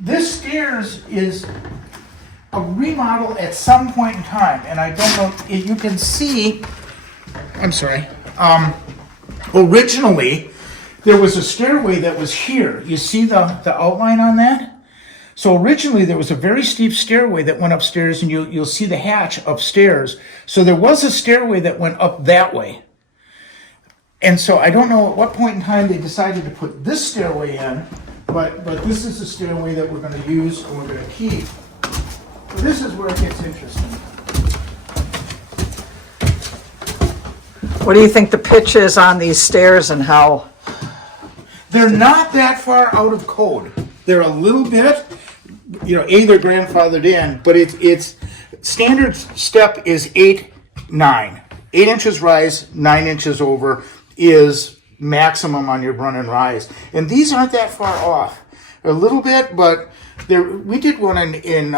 This stairs is a remodel at some point in time, and I don't know, you can see, I'm sorry, originally, there was a stairway that was here. You see the outline on that? So originally there was a very steep stairway that went upstairs, and you'll see the hatch upstairs. So there was a stairway that went up that way. And so I don't know at what point in time they decided to put this stairway in, but this is the stairway that we're going to use and we're going to keep. So this is where it gets interesting. What do you think the pitch is on these stairs and how? They're not that far out of code. They're a little bit, they're grandfathered in, but it's standard step is 8-9. 8 inches rise, 9 inches over is maximum on your run and rise. And these aren't that far off. A little bit, but we did one in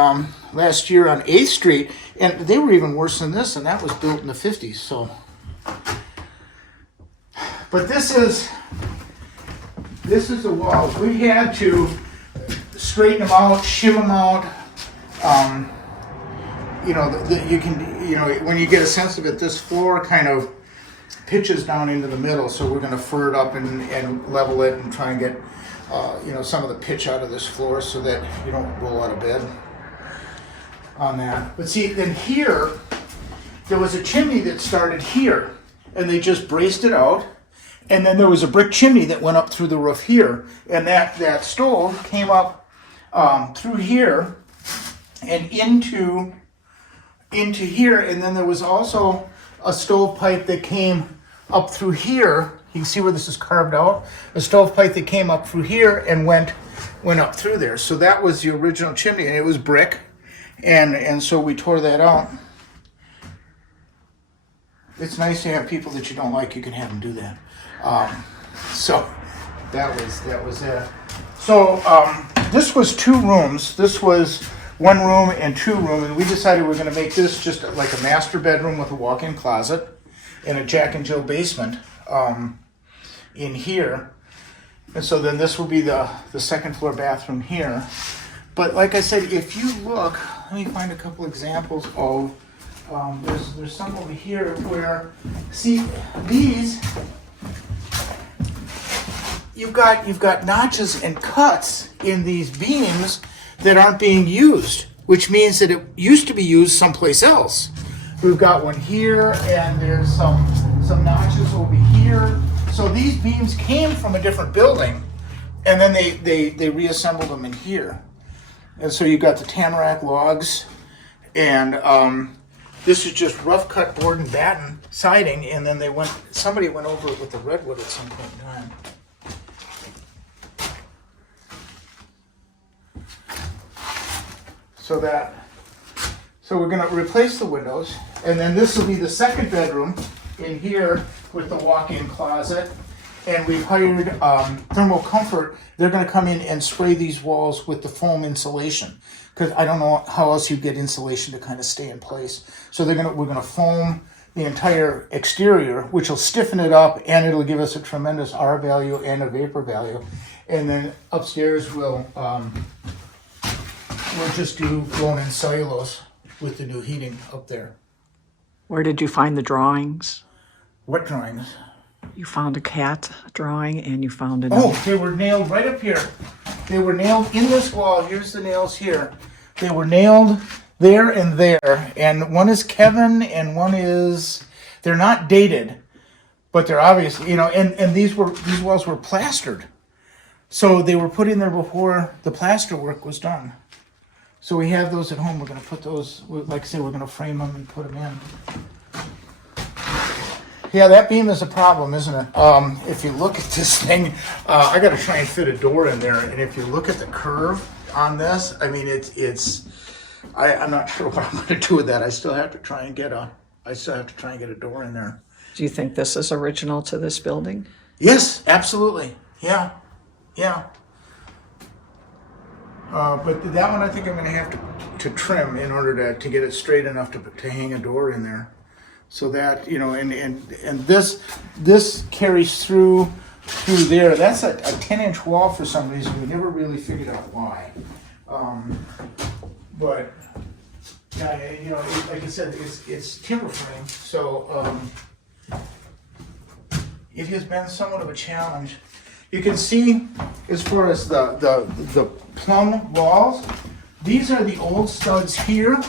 last year on 8th Street, and they were even worse than this, and that was built in the 50s. So, but this is the walls. We had to straighten them out, shim them out. You can, when you get a sense of it, this floor kind of pitches down into the middle, so we're going to fur it up and level it and try and get, some of the pitch out of this floor so that you don't roll out of bed on that. But see, then here, there was a chimney that started here, and they just braced it out. And then there was a brick chimney that went up through the roof here, and that stove came up through here and into here, and then there was also a stovepipe that came up through here. You can see where this is carved out. A stovepipe that came up through here and went up through there. So that was the original chimney, and it was brick, and so we tore that out. It's nice to have people that you don't like. You can have them do that. So that was it. So this was 2 rooms. This was 1 room and 2 room, and we decided we're going to make this just like a master bedroom with a walk-in closet and a Jack and Jill basement in here. And so then this will be the second floor bathroom here. But like I said, if you look, let me find a couple examples of. There's some over here where, see, these. You've got notches and cuts in these beams that aren't being used, which means that it used to be used someplace else. We've got one here, and there's some notches over here. So these beams came from a different building, and then they reassembled them in here. And so you've got the tamarack logs, and this is just rough cut board and batten siding, and then somebody went over it with the redwood at some point in time. So we're going to replace the windows, and then this will be the second bedroom in here with the walk-in closet. And we've hired Thermal Comfort. They're going to come in and spray these walls with the foam insulation, because I don't know how else you get insulation to kind of stay in place. So we're going to foam the entire exterior, which will stiffen it up, and it'll give us a tremendous R value and a vapor value. And then upstairs we'll just do blown-in cellulose with the new heating up there. Where did you find the What drawings? You found a cat drawing, and you found an. Oh, they were nailed right up here. They were nailed in this wall. Here's the nails here. They were nailed there and there. And one is Kevin, and one is, they're not dated, but they're obviously, and these walls were plastered. So they were put in there before the plaster work was done. So we have those at home. We're going to put those, like I said, we're going to frame them and put them in. Yeah, that beam is a problem, isn't it? If you look at this thing, I got to try and fit a door in there. And if you look at the curve on this, I mean, I'm not sure what I'm going to do with that. I still have to try and get a door in there. Do you think this is original to this building? Yes, absolutely. Yeah. But that one I think I'm going to have to trim in order to get it straight enough to hang a door in there. So that, and this carries through there. That's a 10-inch wall for some reason. We never really figured out why. But yeah, you know, like I said, it's timber frame, so it has been somewhat of a challenge. You can see, as far as the plumb walls, these are the old studs here.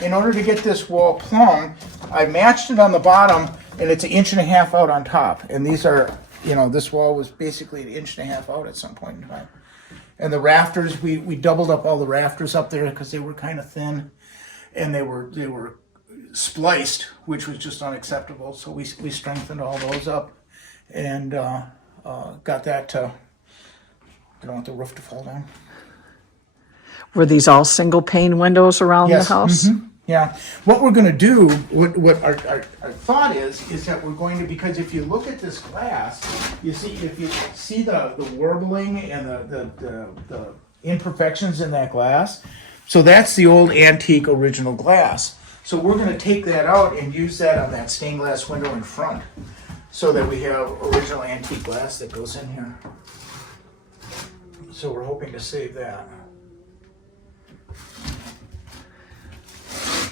In order to get this wall plumb, I matched it on the bottom, and it's 1.5 inches out on top. And these are, you know, this wall was basically 1.5 inches out at some point in time. And the rafters, we doubled up all the rafters up there because they were kind of thin, and they were spliced, which was just unacceptable. So we strengthened all those up, and got that to, I don't want the roof to fall down. Were these all single pane windows around the house? Mm-hmm. Yeah. What we're going to do, what our thought is that we're going to, because if you look at this glass, if you see the warbling and the imperfections in that glass, so that's the old antique original glass. So we're going to take that out and use that on that stained glass window in front, so that we have original antique glass that goes in here. So we're hoping to save that.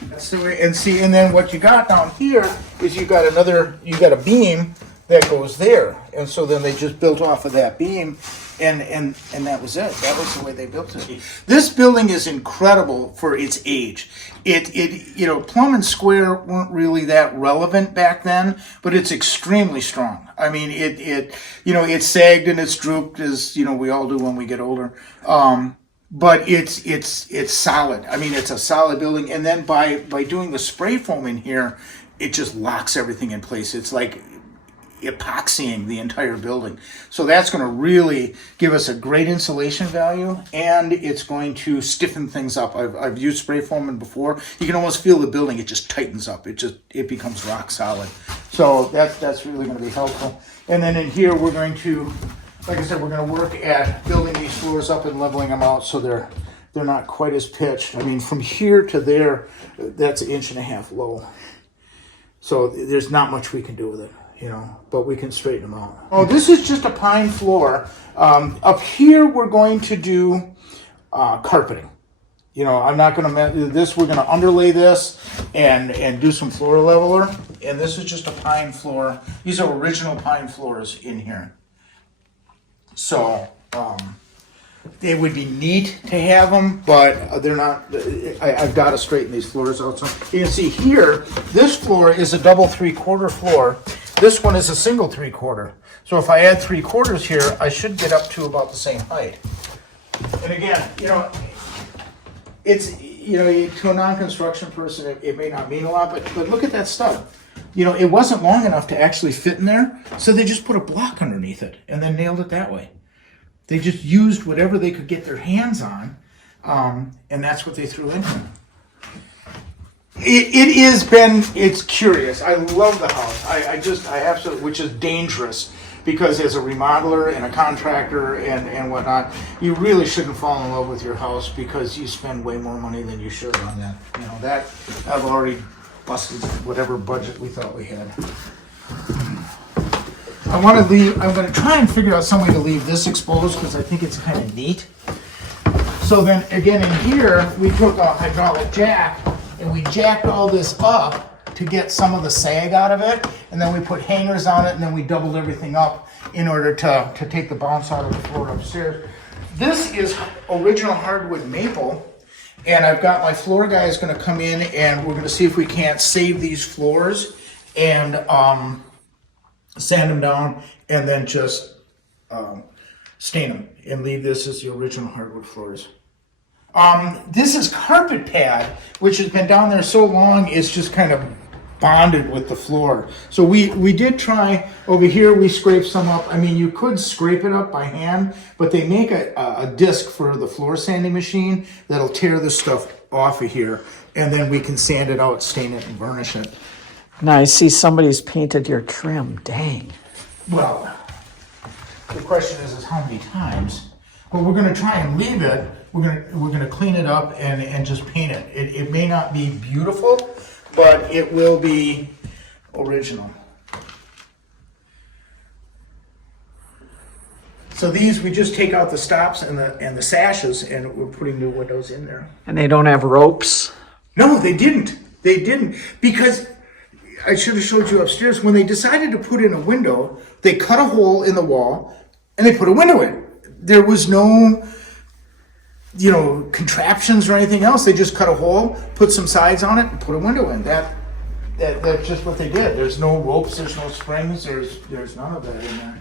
That's the way, and see, and then what you got down here is you got a beam that goes there, and so then they just built off of that beam, and that was it. That was the way they built it. This building is incredible for its age. It you know, plumb and square weren't really that relevant back then, but it's extremely strong. I mean, it you know, it's sagged and it's drooped, as you know we all do when we get older. But it's solid. I mean, it's a solid building. And then by doing the spray foam in here, it just locks everything in place. It's like epoxying the entire building. So that's going to really give us a great insulation value, and it's going to stiffen things up. I've used spray foaming before. You can almost feel the building. It just tightens up. It becomes rock solid. So that's really going to be helpful. And then in here, we're going to, like I said, we're going to work at building these floors up and leveling them out so they're not quite as pitched. I mean, from here to there, that's 1.5 inches low. So there's not much we can do with it, you know, but we can straighten them out. Oh, this is just a pine floor. Up here, we're going to do carpeting. You know, I'm not going to this. We're going to underlay this and do some floor leveler. And this is just a pine floor. These are original pine floors in here. So they would be neat to have them, but they're not. I've got to straighten these floors out. So you can see here, this floor is a double 3/4 floor. This one is a single 3/4. So if I add 3/4 here, I should get up to about the same height. And again, you know, it's, you know, to a non-construction person, it may not mean a lot, but look at that stud. You know, it wasn't long enough to actually fit in there, so they just put a block underneath it and then nailed it that way. They just used whatever they could get their hands on, and that's what they threw in here. It's curious. I love the house. I absolutely, which is dangerous, because as a remodeler and a contractor and whatnot, you really shouldn't fall in love with your house because you spend way more money than you should on that. You know, that I've already busted whatever budget we thought we had. I'm going to try and figure out some way to leave this exposed because I think it's kind of neat. So then again in here, we took a hydraulic jack and we jacked all this up to get some of the sag out of it. And then we put hangers on it, and then we doubled everything up in order to take the bounce out of the floor upstairs. This is original hardwood maple. And I've got my floor guys going to come in, and we're going to see if we can't save these floors and sand them down, and then just stain them and leave this as the original hardwood floors. This is carpet pad, which has been down there so long, it's just kind of bonded with the floor. So we did try over here. We scraped some up. I mean, you could scrape it up by hand, but they make a disc for the floor sanding machine that'll tear this stuff off of here, and then we can sand it out, stain it, and varnish it. Now I see somebody's painted your trim. Dang. Well, the question is how many times? But we're going to try and leave it. We're going to clean it up and just paint it. It may not be beautiful, but it will be original. So these, we just take out the stops and the sashes, and we're putting new windows in there. And they don't have ropes? No, they didn't. They didn't. Because I should have showed you upstairs, when they decided to put in a window, they cut a hole in the wall and they put a window in. There was no, contraptions or anything else. They just cut a hole, put some sides on it, and put a window in. That's just what they did. There's no ropes, there's no springs, there's none of that in there.